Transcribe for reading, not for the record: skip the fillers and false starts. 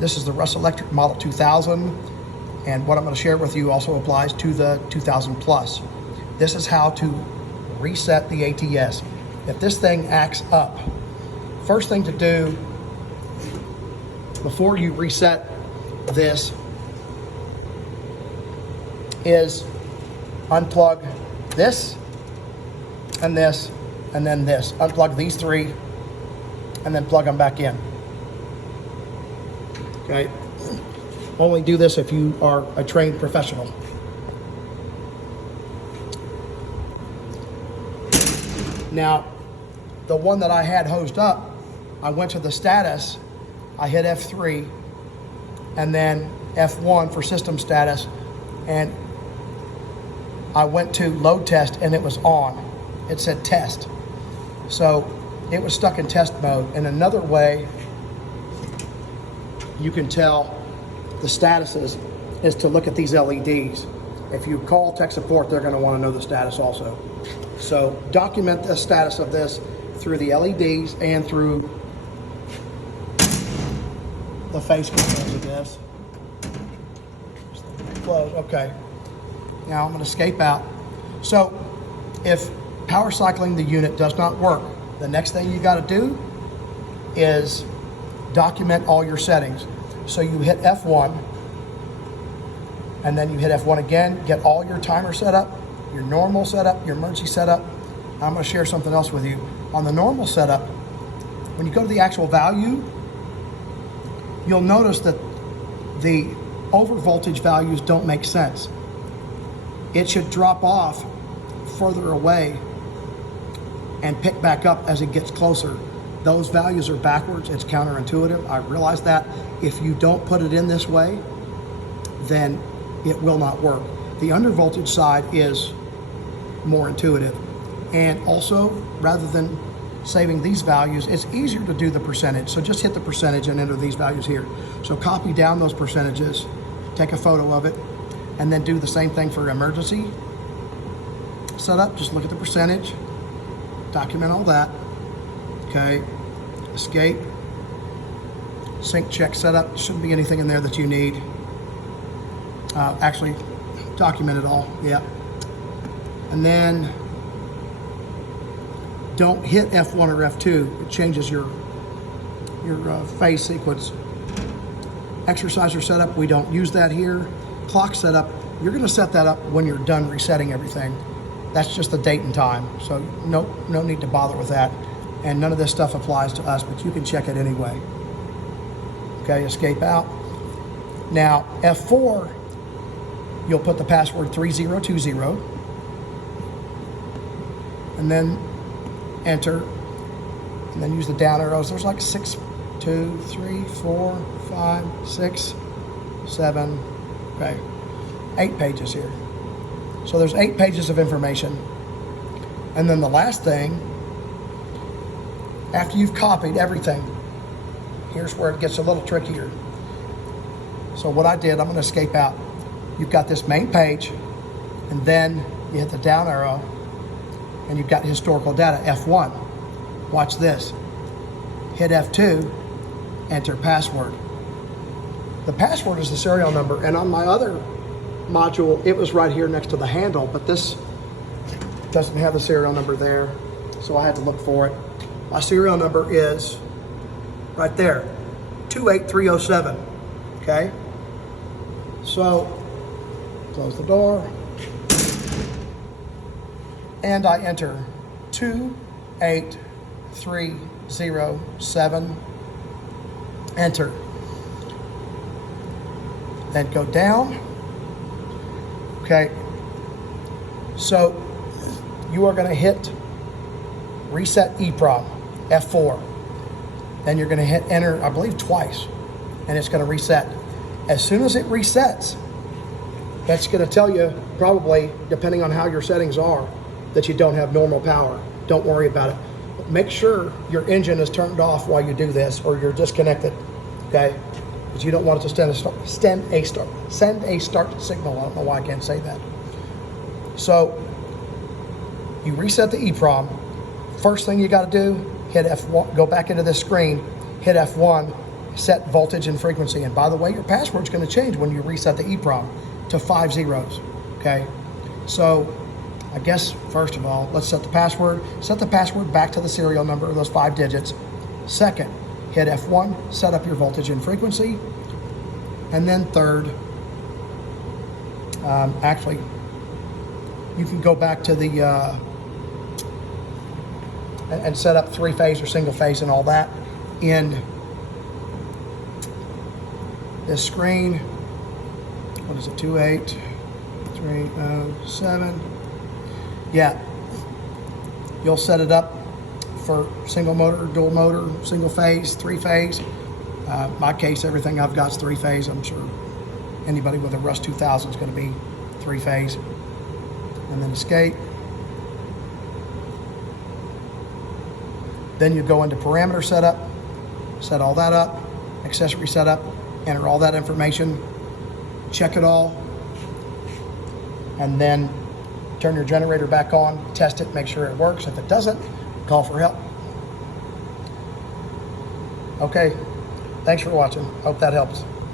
This is the Russ Electric Model 2000, and what I'm going to share with you also applies to the 2000 Plus. This is how to reset the ATS. If this thing acts up, first thing to do before you reset this is unplug this and this and then this. Unplug these three and then plug them back in. Okay? Only do this if you are a trained professional. Now, the one that I had hosed up, I went to the status, I hit F3 and then F1 for system status, and I went to load test and it was on. It said test. So it was stuck in test mode. And another way you can tell the statuses is to look at these LEDs. If you call tech support, they're going to want to know the status also. So document the status of this through the LEDs and through the face controls of this. Close. Okay. Now I'm going to escape out. So if power cycling the unit does not work, the next thing you got to do is document all your settings. So you hit F1 and then you hit F1 again, get all your timer set up, your normal setup, your emergency setup. I'm going to share something else with you. On the normal setup, when you go to the actual value, you'll notice that the over voltage values don't make sense. It should drop off further away and pick back up as it gets closer. Those values are backwards. It's counterintuitive. I realize that. If you don't put it in this way, then it will not work. The under voltage side is more intuitive. And also, rather than saving these values, it's easier to do the percentage. So just hit the percentage and enter these values here. So copy down those percentages, take a photo of it, and then do the same thing for emergency setup. Just look at the percentage, document all that. Okay, escape, sync check setup. Shouldn't be anything in there that you need. Actually, document it all, yeah. And then don't hit F1 or F2. It changes your phase sequence. Exerciser setup, we don't use that here. Clock setup, you're gonna set that up when you're done resetting everything. That's just the date and time, so no need to bother with that. And none of this stuff applies to us, but you can check it anyway. Okay, escape out. Now, F4, you'll put the password 3020, and then enter, and then use the down arrows. There's like 6, 2, 3, 4, 5, 6, 7, okay, 8 pages here. So there's 8 pages of information. And then the last thing, after you've copied everything, here's where it gets a little trickier. So what I did, I'm going to escape out. You've got this main page, and then you hit the down arrow, and you've got historical data, F1. Watch this. Hit F2, enter password. The password is the serial number, and on my other module, it was right here next to the handle, but this doesn't have the serial number there, so I had to look for it. My serial number is right there, 28307, okay? So, close the door, and I enter 28307, enter. Then go down, okay? So, you are gonna hit reset EEPROM, F4. Then you're gonna hit enter, I believe twice, and it's gonna reset. As soon as it resets, that's gonna tell you, probably, depending on how your settings are, that you don't have normal power. Don't worry about it. But make sure your engine is turned off while you do this, or you're disconnected, okay? Because you don't want it to send a start signal. I don't know why I can't say that. So, you reset the EEPROM. First thing you got to do, hit F1, go back into this screen, hit F1, set voltage and frequency. And by the way, your password's going to change when you reset the EEPROM to 5 zeros, okay? So I guess, first of all, let's set the password. Set the password back to the serial number, those 5 digits. Second, hit F1, set up your voltage and frequency. And then third, actually, you can go back to the, and set up 3-phase or single phase and all that in this screen. What is it, 28307? Yeah, you'll set it up for single motor, dual motor, single phase, 3-phase. My case, everything I've got is 3-phase. I'm sure anybody with a Russ 2000 is going to be 3-phase. And then escape. Then you go into parameter setup, set all that up, accessory setup, enter all that information, check it all, and then turn your generator back on, test it, make sure it works. If it doesn't, call for help. Okay, thanks for watching. Hope that helps.